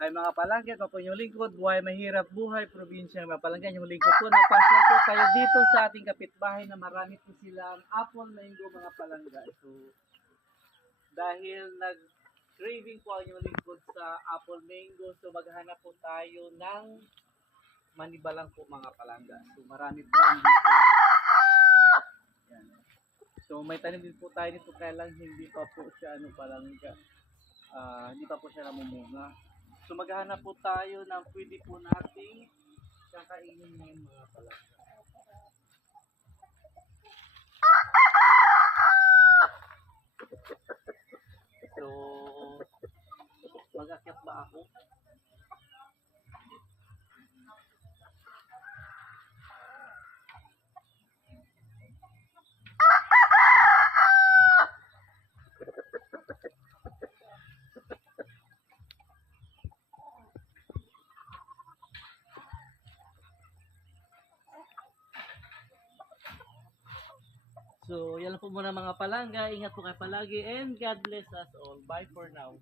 Ay mga palangga, ito po yung lingkod, buhay mahirap buhay, probinsya ng mga palangga, yung lingkod po, napasyal po tayo dito sa ating kapitbahay na marami po silang apple mango mga palangga. So, dahil nag-craving po ang yung lingkod sa apple mango, so maghanap po tayo ng manibalang po mga palangga. So, marami po dito. Yan. So, may tanim din po tayo dito, kaya lang hindi pa po siya palangga. Hindi pa po siya namumunga. So maghahanap po tayo ng pwede po nating kakainin ng mga palangga. So mag-akyat ba ako? So, yan lang po muna mga palangga. Ingat po kayo palagi and God bless us all. Bye for now.